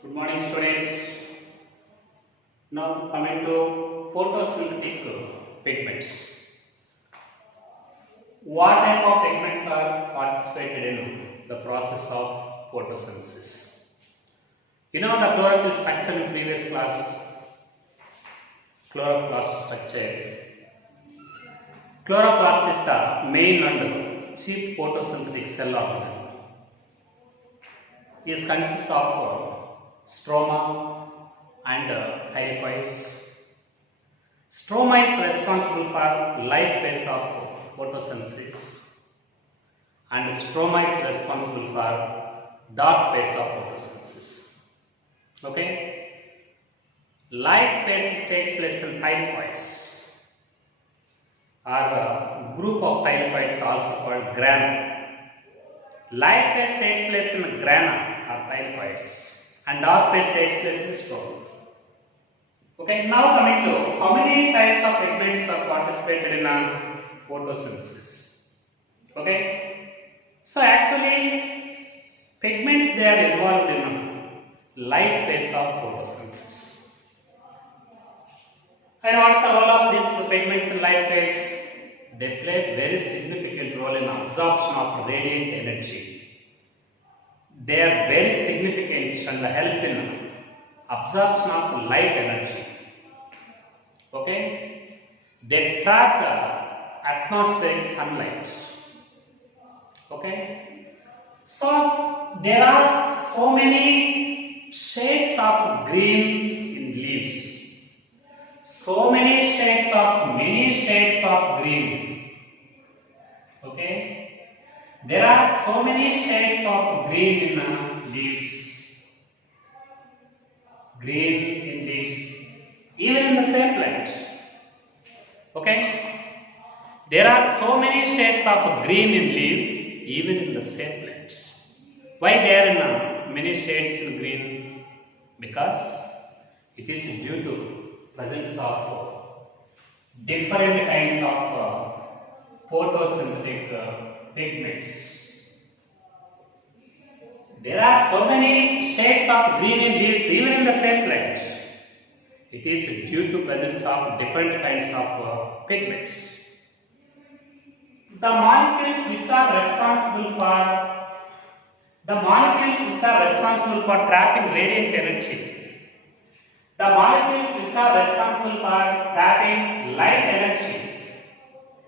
Good morning, students. Now coming to photosynthetic pigments. What type of pigments are participated in the process of photosynthesis? You know the chlorophyll structure in previous class. Chloroplast structure. Chloroplast is the main and chief photosynthetic cell organelle. It consists of stroma and thylakoids. Stroma is responsible for light phase of photosynthesis and stroma is responsible for dark phase of photosynthesis. Okay? Light phase takes place in thylakoids or a group of thylakoids also called grana. Light phase takes place in grana or thylakoids and dark phase takes place in stroma. Okay, now coming to how many types of pigments are participated in a photosynthesis. Okay, so actually pigments they are involved in a light phase of photosynthesis. And what's the role of these pigments in light phase? They play very significant role in absorption of radiant energy. They are very significant and help in absorption of light energy. Okay, they trap the atmospheric sunlight. Okay, so there are so many shades of green in leaves. So many shades of green. Okay, there are so many shades of green in leaves. Green in leaves, even in the same plant. Okay, there are so many shades of green in leaves, even in the same plant. Why there are many shades in green? Because it is due to presence of different kinds of photosynthetic pigments. There are so many shades of green in leaves, even in the same plant. It is due to presence of different kinds of pigments. The molecules which are responsible for trapping radiant energy, the molecules which are responsible for trapping light energy,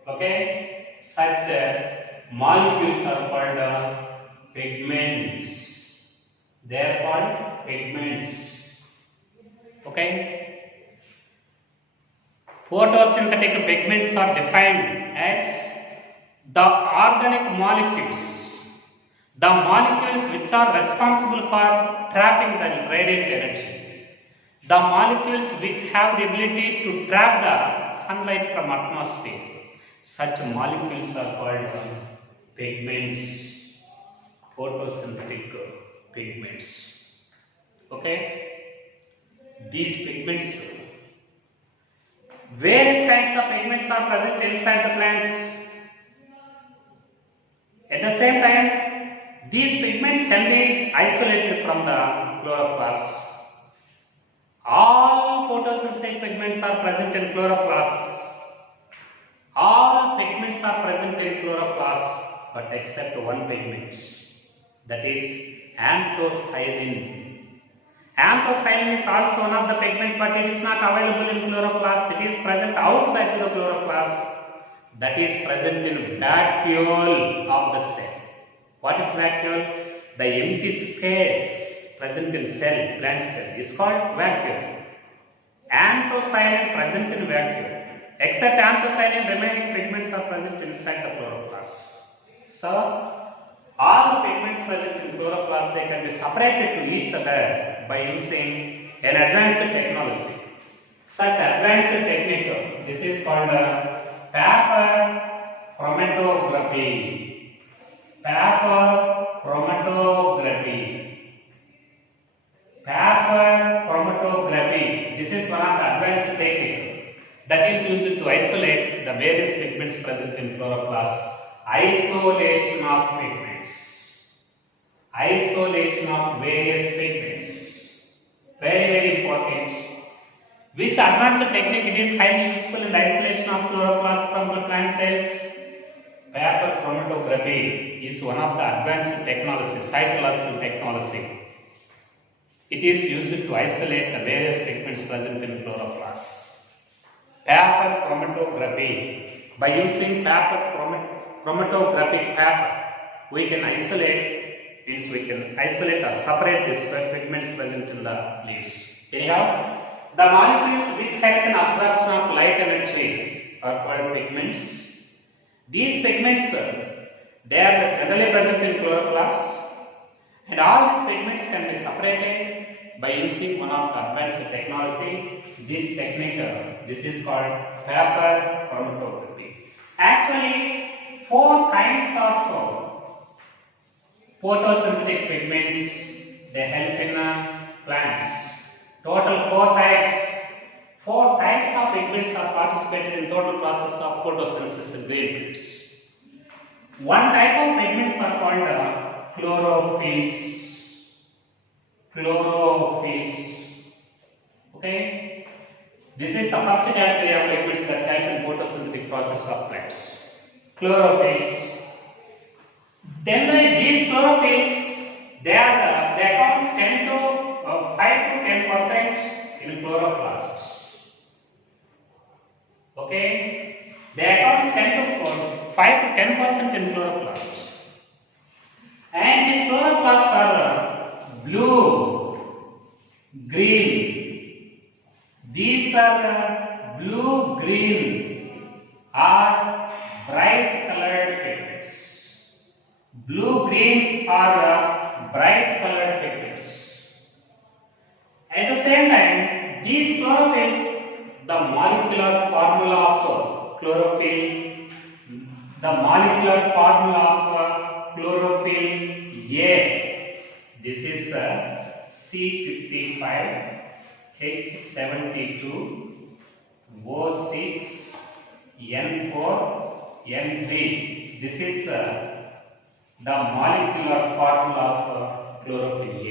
okay, such molecules are called pigments. They are called pigments. Okay. Photosynthetic pigments are defined as the organic molecules, the molecules which are responsible for trapping the radiant energy, the molecules which have the ability to trap the sunlight from atmosphere. Such molecules are called pigments, photosynthetic pigments. Okay, these pigments. Various kinds of pigments are present inside the plants. At the same time, these pigments can be isolated from the chloroplast. All photosynthetic pigments are present in chloroplast. All pigments are present in chloroplast, but except one pigment, that is anthocyanin. Anthocyanin is also one of the pigment, but it is not available in chloroplast. It is present outside the chloroplast. That is present in vacuole of the cell. What is vacuole? The empty space present in cell, plant cell, is called vacuole. Anthocyanin present in vacuole. Except anthocyanin, remaining pigments are present inside the chloroplast. So, all the pigments present in chloroplast, they can be separated to each other by using an advanced technology. Such advanced technique, this is called paper chromatography. Paper chromatography. Paper chromatography. This is one of the advanced technique that is used to isolate the various pigments present in chloroplast. Isolation of pigments. Isolation of various pigments. Very important. Which advanced technique it is highly useful in the isolation of chloroplasts from the plant cells? Paper chromatography is one of the advanced technologies, cytological technology. It is used to isolate the various pigments present in chloroplasts. Paper chromatography. By using chromatographic paper, we can isolate or separate these pigments present in the leaves. Anyhow, the molecules which help in absorption of light energy are called pigments. These pigments, they are generally present in chloroplasts, and all these pigments can be separated by using one of the advanced technology. This technique, this is called paper chromatography. Actually, 4 kinds of photosynthetic pigments they help in plants. Total 4 types. 4 types of pigments are participated in total process of photosynthesis in green plants. One type of pigments are called chlorophylls. Chlorophylls. Okay. This is the first category of pigments that help in photosynthetic process of plants. Chlorophylls. Then these chlorophylls, they account 5 to 10% in chloroplasts. Okay, they account 5 to 10% in chloroplasts. And these chloroplasts are blue, green. These are blue, green or bright colored pigments. Blue, green or bright colored pigments. At the same time, these chlorophylls, the molecular formula of chlorophyll, the molecular formula of chlorophyll A, this is C55, H72, O6, N4, Mg. This is the molecular formula of chlorophyll A.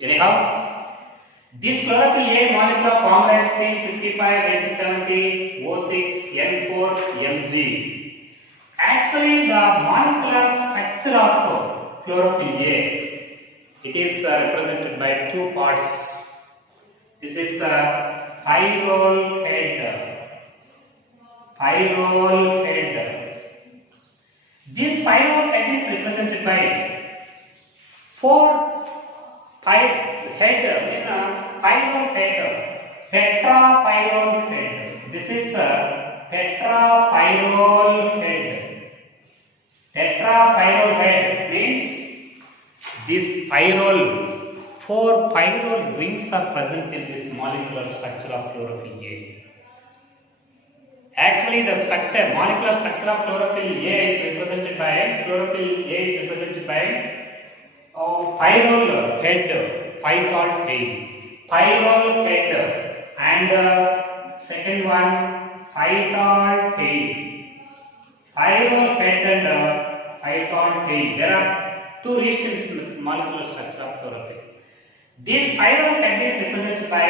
Anyhow, this chlorophyll A molecular formula is C55, H70, O6, N4, Mg. Actually, the molecular structure of chlorophyll A, it is represented by 2 parts. This is pyrrole head. Pyrrole head. This pyrrole head is represented by 4 head, pyrrole head, tetrapyrrole head. This is tetrapyrrole head. Tetrapyrrole head means this pyrrole, 4 pyrrole rings are present in this molecular structure of chlorophyll A. Actually, the molecular structure of chlorophyll A is represented by pyrrole head, pi called tail. Pyrrole head and second one pital tail. Pyrrole head and pital tail. There are 2 regions in the molecular structure of chlorophyll. This pyrrole head is represented by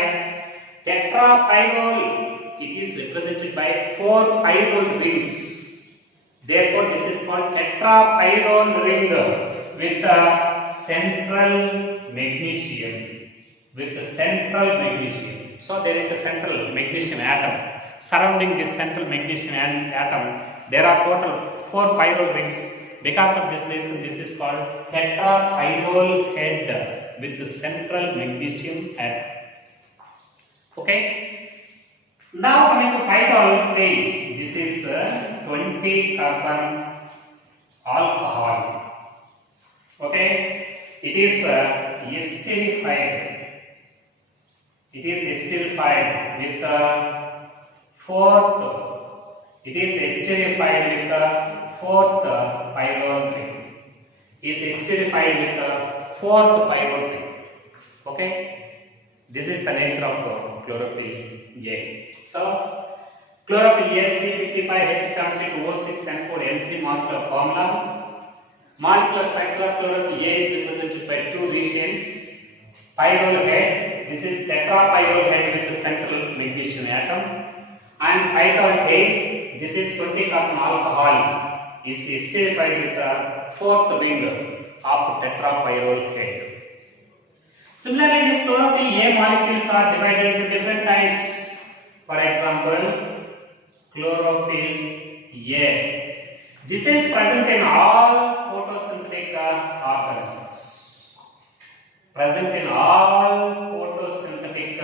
tetrapyrrole. It is represented by 4 pyrrole rings. Therefore, this is called tetrapyrrole ring with a central magnesium. So there is a central magnesium atom. Surrounding this central magnesium atom, there are total 4 pyrrole rings. Because of this reason, this is called tetrapyrrole head with the central magnesium atom. Okay. Now coming to pital tail, this is 20 carbon alcohol. Okay, it is esterified. It is esterified with the 4th. It is esterified with the 4th pyrrole ring. Is esterified with the 4th pyrrole ring. Okay, this is the nature of chlorophyll A. So, chlorophyll A C55 H72 O6 N4 Nc molecular formula. Molecular structure of chlorophyll A is represented by 2 regions. Pyrrole head. This is tetrapyrrole head with the central magnesium atom. And pyrrole tail. This is 20 carbon alcohol is esterified with the fourth ring of tetrapyrrole head. Similarly, these chlorophyll A molecules are divided into different kinds. For example, chlorophyll A. This is present in all photosynthetic organisms. Present in all photosynthetic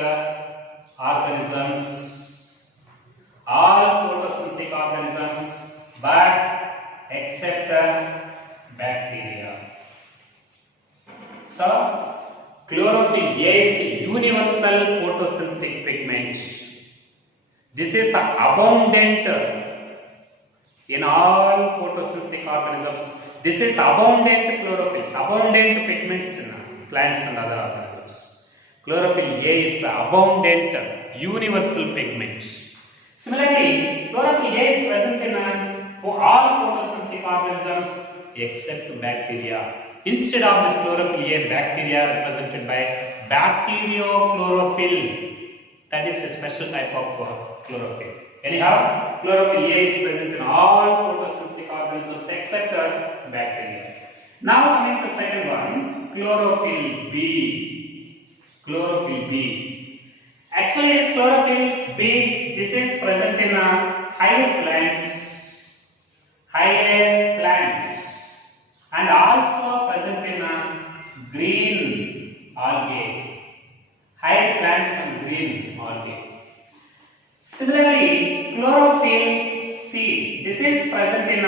organisms. All photosynthetic organisms, but except bacteria. So, chlorophyll A is a universal photosynthetic pigment. This is abundant in all photosynthetic organisms. This is abundant chlorophylls, abundant pigments in plants and other organisms. Chlorophyll A is abundant universal pigment. Similarly, chlorophyll A is present in all photosynthetic organisms except bacteria. Instead of this chlorophyll A, bacteria represented by bacteriochlorophyll. That is a special type of chlorophyll. Anyhow, chlorophyll A is present in all photosynthetic organisms except bacteria. Now coming to second one, chlorophyll B. Chlorophyll B. Actually, this chlorophyll B, this is present in higher plants. Higher plants. And also present in green algae. Higher plants and green algae. Similarly, chlorophyll C. This is present in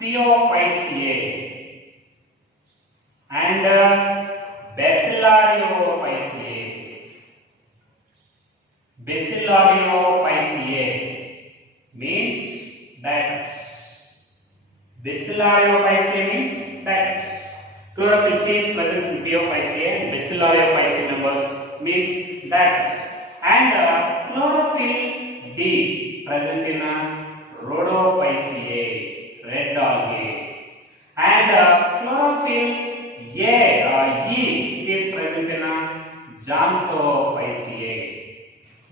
Pophyceae and Bacillariophyceae. Bacillariophyceae means diatoms. Bacillariophyceae means diatoms. Chlorophyll C is present in Pophyceae and Bacillariophyceae members means diatoms. And chlorophyll D present in Rhodophyceae, red algae. And chlorophyll E is present in Xanthophyceae.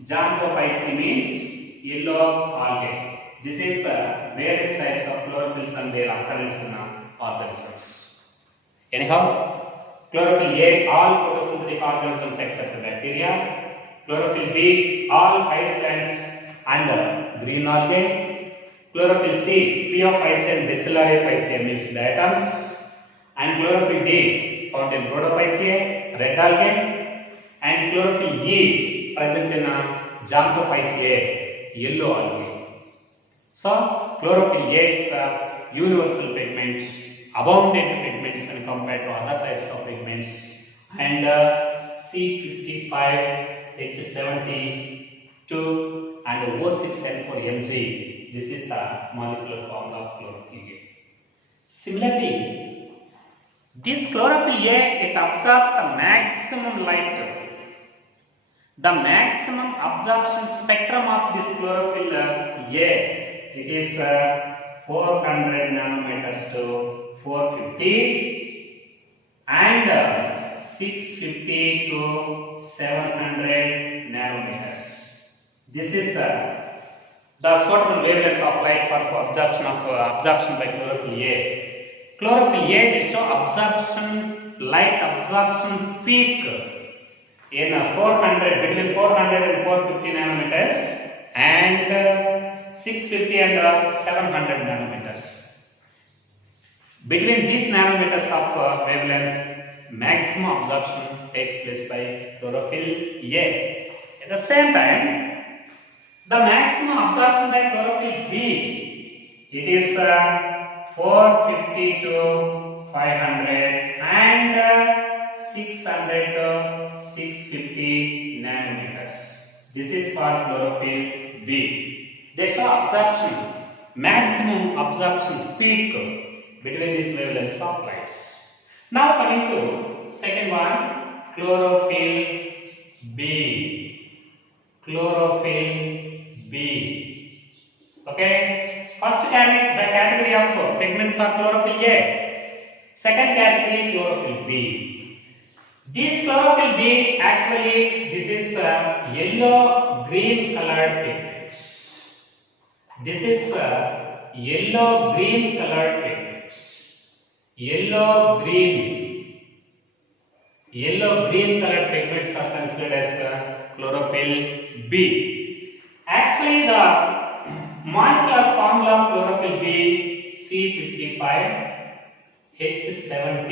Xanthophyceae means yellow algae. This is various types of chlorophylls and their occurrence in organisms. Anyhow, chlorophyll A, all photosynthetic organisms except bacteria. Chlorophyll B, all higher plants and green algae. Chlorophyll C, Pophyceae and Bacillariophyceae means diatoms. And chlorophyll D, found in Rhodophyceae, red algae. And chlorophyll E, present in Xanthophyceae, yellow algae. So, chlorophyll A is a universal pigment, abundant pigments when compared to other types of pigments. And C55, H72 and O6N4Mg. This is the molecular formula of chlorophyll A. Similarly, this chlorophyll A, it absorbs the maximum light. The maximum absorption spectrum of this chlorophyll A, it is 400 nanometers to 450 and 650 to 700 nanometers. This is the suitable wavelength of light for absorption by chlorophyll A. Chlorophyll A is show light absorption peak in 400 between 400 and 450 nanometers and 650 and 700 nanometers. Between these nanometers of wavelength, maximum absorption takes place by chlorophyll A. At the same time, the maximum absorption by chlorophyll B, it is 450 to 500 and 600 to 650 nanometers. This is for chlorophyll B. They show absorption, maximum absorption peak between these wavelengths of lights. Now coming to second one, chlorophyll B. Chlorophyll B. Okay. First category of pigments are chlorophyll A. Second category, chlorophyll B. This chlorophyll B actually this is yellow green colored pigments. This is yellow green colored pigments. Yellow green colored pigments are considered as chlorophyll B. Actually, the molecular formula of chlorophyll B C55 H70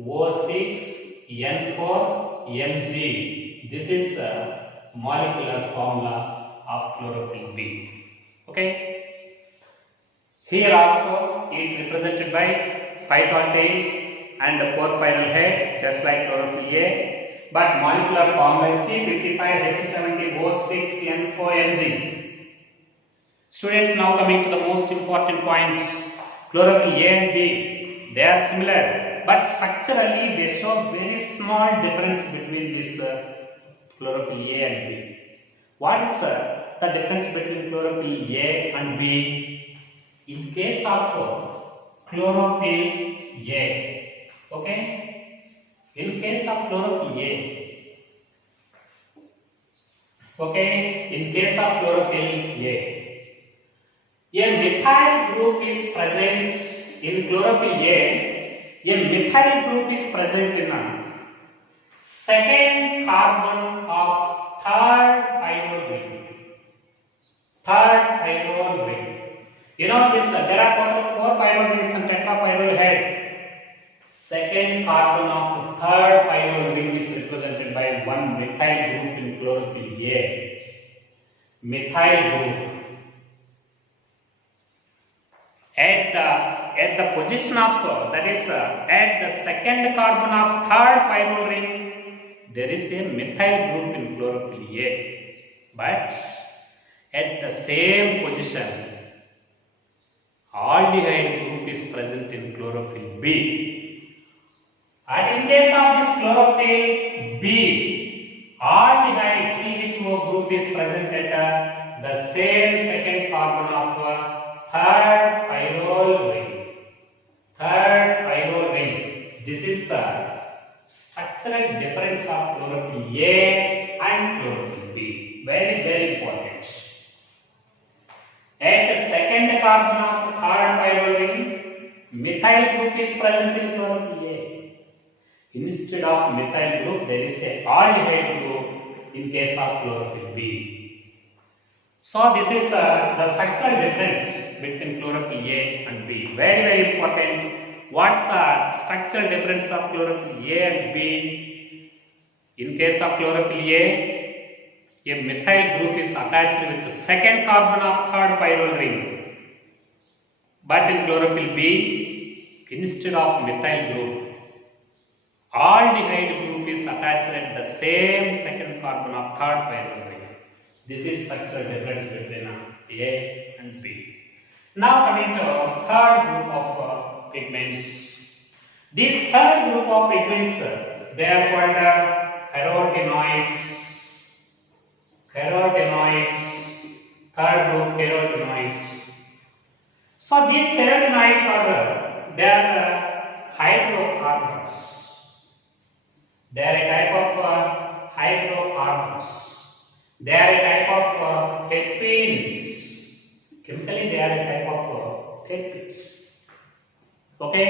O6 N4 Mg. This is the molecular formula of chlorophyll B. Okay. Here also is represented by pyrrole tail and 4-pyral head, just like chlorophyll A. But molecular formula is C55H70O6N4Mg. Students, now coming to the most important points. Chlorophyll A and B, they are similar, but structurally they show very small difference between this chlorophyll A and B. What is the difference between chlorophyll A and B? In case of chlorophyll A, okay? In case of chlorophyll A, okay? In case of chlorophyll a methyl group is present in chlorophyll A. A methyl group is present in a second carbon of third pyrrole ring. Third pyrrole ring. You know this, there are total 4 pyrrole rings and tetrapyrrole head. Second carbon of third pyrrole ring is represented by one methyl group in chlorophyll A. Methyl group. At the position of that is at the second carbon of third pyrrole ring, there is a methyl group in chlorophyll A. But at the same position, aldehyde group is present in chlorophyll B. And in case of this chlorophyll B, aldehyde CHO group is present at the same second carbon of third pyrrole ring. Third pyrrole ring. This is the structural difference of chlorophyll A and chlorophyll B. Very important. At the second carbon of third pyrrole ring, methyl group is present in chlorophyll A. Instead of methyl group, there is a aldehyde group in case of chlorophyll B. So this is the structural difference between chlorophyll A and B. Very important. What's the structural difference of chlorophyll A and B? In case of chlorophyll a methyl group is attached with the second carbon of third pyrrole ring. But in chlorophyll B, instead of methyl group, aldehyde group is attached at the same second carbon of third pyrrole ring. This is structural difference between A and B. Now coming to third group of pigments. This third group of pigments, they are called carotenoids. Third group carotenoids. So these carotenoids are they are hydrocarbons. They are a type of hydrocarbons. They are a type of terpenes. Chemically, they are a type of terpenes. Okay.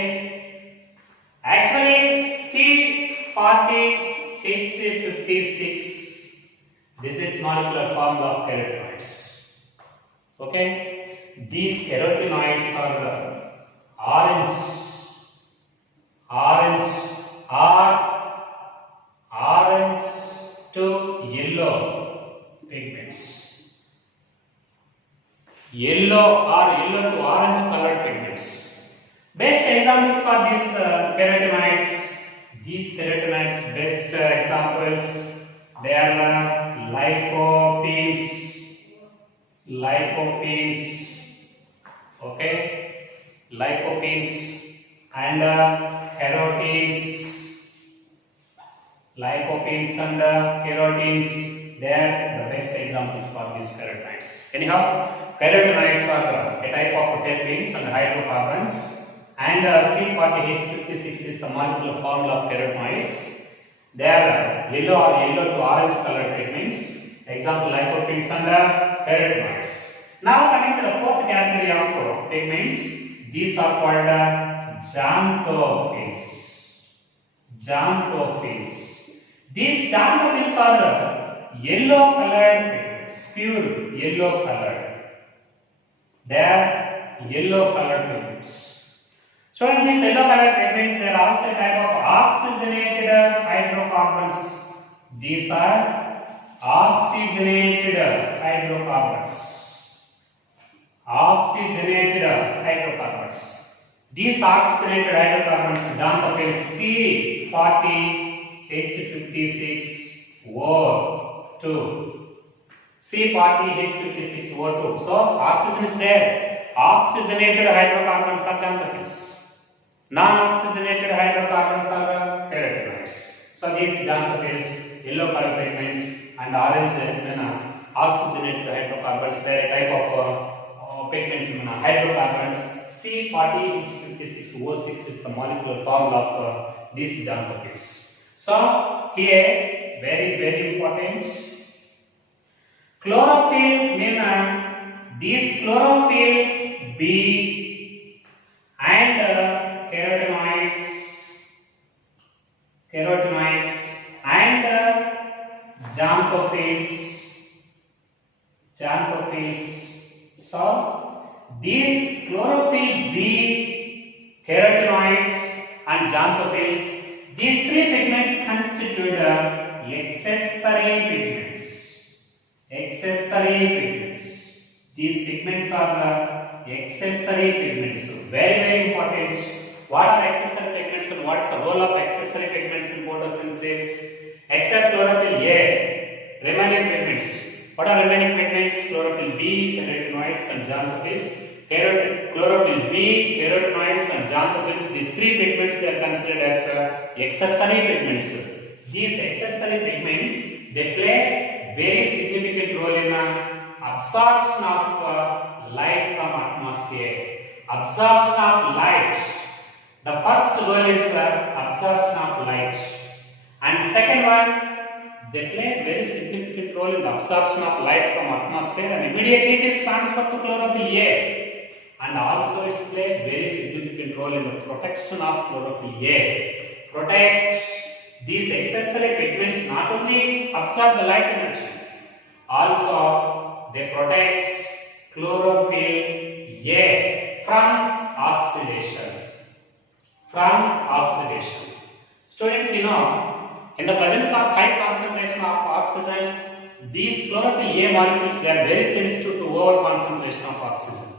Actually, C40H56. This is molecular formula of carotenoids. Okay. These carotenoids are orange to yellow pigments. Yellow to orange colored pigments. Best examples for these carotenoids. These carotenoids, best examples, they are okay, lycopenes and carotenes, they are the best examples for these carotenoids. Anyhow, carotenoids are a type of terpenes and hydrocarbons, and C40H56 is the molecular formula of carotenoids. They are yellow or yellow to orange colored pigments. Example lycopene and carotenoids. Now coming to the fourth category of pigments, these are called xanthophylls. Xanthophylls. These xanthophylls are yellow colored pigments, pure yellow colored. They are yellow colored pigments. So in these yellow colored pigments, there are also a type of oxygenated hydrocarbons. These are oxygenated hydrocarbons. Oxygenated hydrocarbons. These oxygenated hydrocarbons, xanthophylls C40H56O2. C40H56O2. So oxygen is there. Oxygenated hydrocarbons are xanthophylls. Non-oxygenated hydrocarbons are carotenoids. So these xanthophylls, yellow color pigments, and orange oxygenated hydrocarbons, they are a type of pigments in hydrocarbons. C40H56O6 is the molecular formula of these xanthophylls. So here very important. Chlorophyll mean these chlorophyll B and carotenoids and xanthophylls. So these chlorophyll B, carotenoids and xanthophylls, these three pigments constitute accessory pigments. Accessory pigments. These pigments are the accessory pigments. Very important. What are accessory pigments and what is the role of accessory pigments in photosynthesis? Except chlorophyll A, remaining pigments. What are remaining pigments? Chlorophyll B, carotenoids and xanthophylls. Chlorophyll B, carotenoids and xanthophylls. These three pigments, they are considered as accessory pigments. These accessory pigments, they play very significant role in absorption of light from atmosphere. Absorption of light. The first role is absorption of light, and second one, they play very significant role in the absorption of light from atmosphere, and immediately it is transferred to chlorophyll A, and also it plays very significant role in the protection of chlorophyll A. Protect. These accessory pigments not only absorb the light energy, also they protect chlorophyll A from oxidation. Students, you know, in the presence of high concentration of oxygen, these chlorophyll A molecules, they are very sensitive to over concentration of oxygen.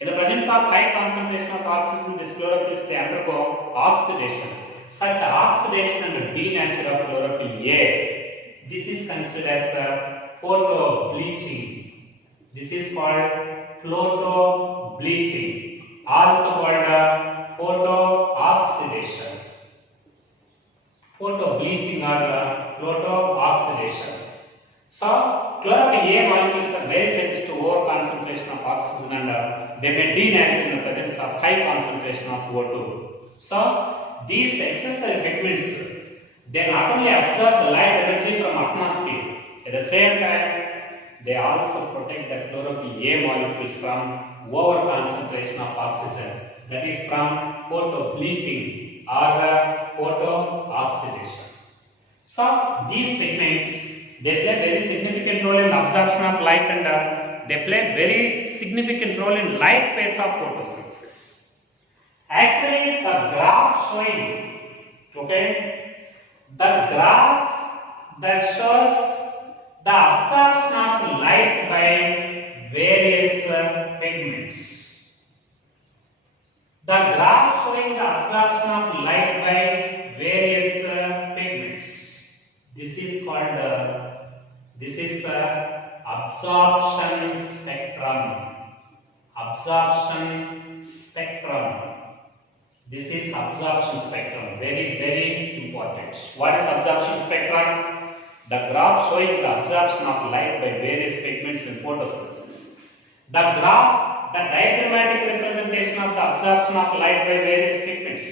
In the presence of high concentration of oxygen, these chlorophylls, they undergo oxidation. Such oxidation and denature of chlorophyll A, this is considered as photo-bleaching. This is called photo-bleaching, also called photo-oxidation. Photo-bleaching or photo-oxidation. So, chlorophyll A molecules are very sensitive to over concentration of oxygen, and they may denature in the presence of high concentration of O2. So, these accessory pigments, they not only absorb the light energy from atmosphere, at the same time, they also protect the chlorophyll A molecules from over concentration of oxygen, that is from photo-bleaching or photo-oxidation. So, these pigments, they play very significant role in absorption of light, and they play very significant role in light phase of photosynthesis. Actually, the graph showing, the graph that shows the absorption of light by various pigments. The graph showing the absorption of light by various pigments. This is called absorption spectrum. Absorption spectrum. This is absorption spectrum. Very important. What is absorption spectrum? The graph showing the absorption of light by various pigments in photosynthesis. The graph, the diagrammatic representation of the absorption of light by various pigments.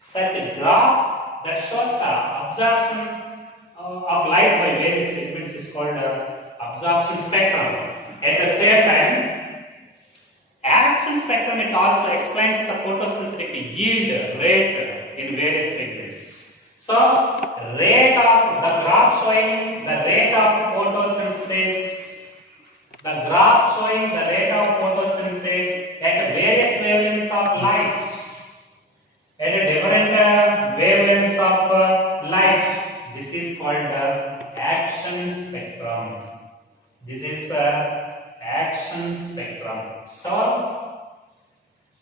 Such a graph that shows the absorption of light by various pigments is called absorption spectrum. At the same time, action spectrum it also explains the photosynthetic yield rate in various pigments. So, rate of the graph showing the rate of photosynthesis. The graph showing the rate of photosynthesis at various wavelengths of light. At different wavelengths of light. This is called the action spectrum. This is action spectrum. So,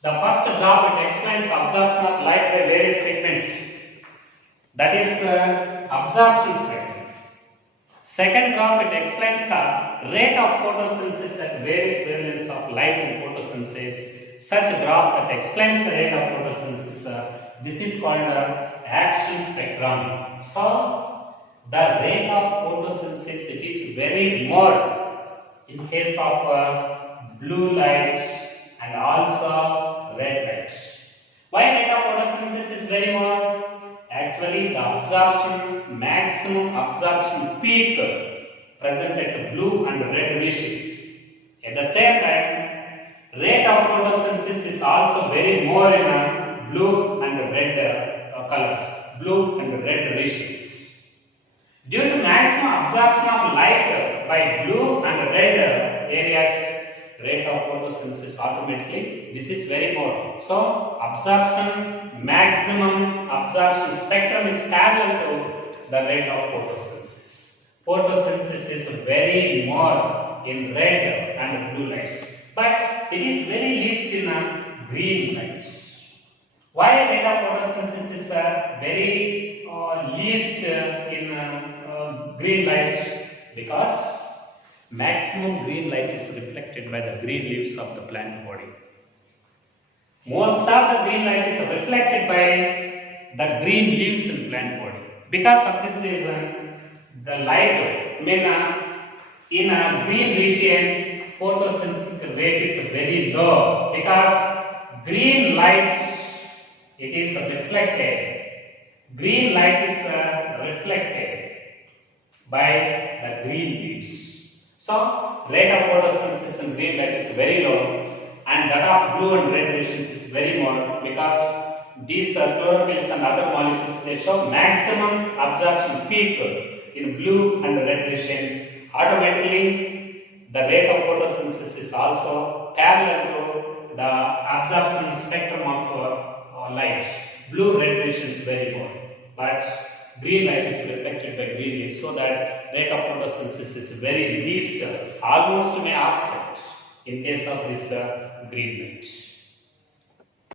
the first graph it explains the absorption of light by various pigments. That is absorption spectrum. Second graph it explains the rate of photosynthesis at various wavelengths of light in photosynthesis. Such graph that explains the rate of photosynthesis, this is called the action spectrum. So, the rate of photosynthesis it is very more in case of blue light and also red light. Why rate of photosynthesis is very more? Actually, the absorption, maximum absorption peak present at blue and red regions. At the same time, rate of photosynthesis is also very more in blue and red colors, blue and red regions. Due to maximum absorption of light by blue and red areas, rate of photosynthesis automatically, this is very more. So, absorption, maximum absorption spectrum is parallel to the rate of photosynthesis. Photosynthesis is very more in red and blue lights, but it is very least in green light. Why rate of photosynthesis is very least in green light? Because maximum green light is reflected by the green leaves of the plant body. Most of the green light is reflected by the green leaves in plant body. Because of this reason, the light in a green region, photosynthetic rate is very low. Because green light it is reflected. Green light is reflected by the green leaves. So, rate of photosynthesis in green light is very low and that of blue and red regions is very more because these chlorophylls and other molecules they show maximum absorption peak in blue and red regions. Automatically, the rate of photosynthesis is also parallel to the absorption spectrum of light. Blue-red regions is very more, but green light is reflected by green leaves, so that rate of photosynthesis is very least, almost may absent in case of this green light.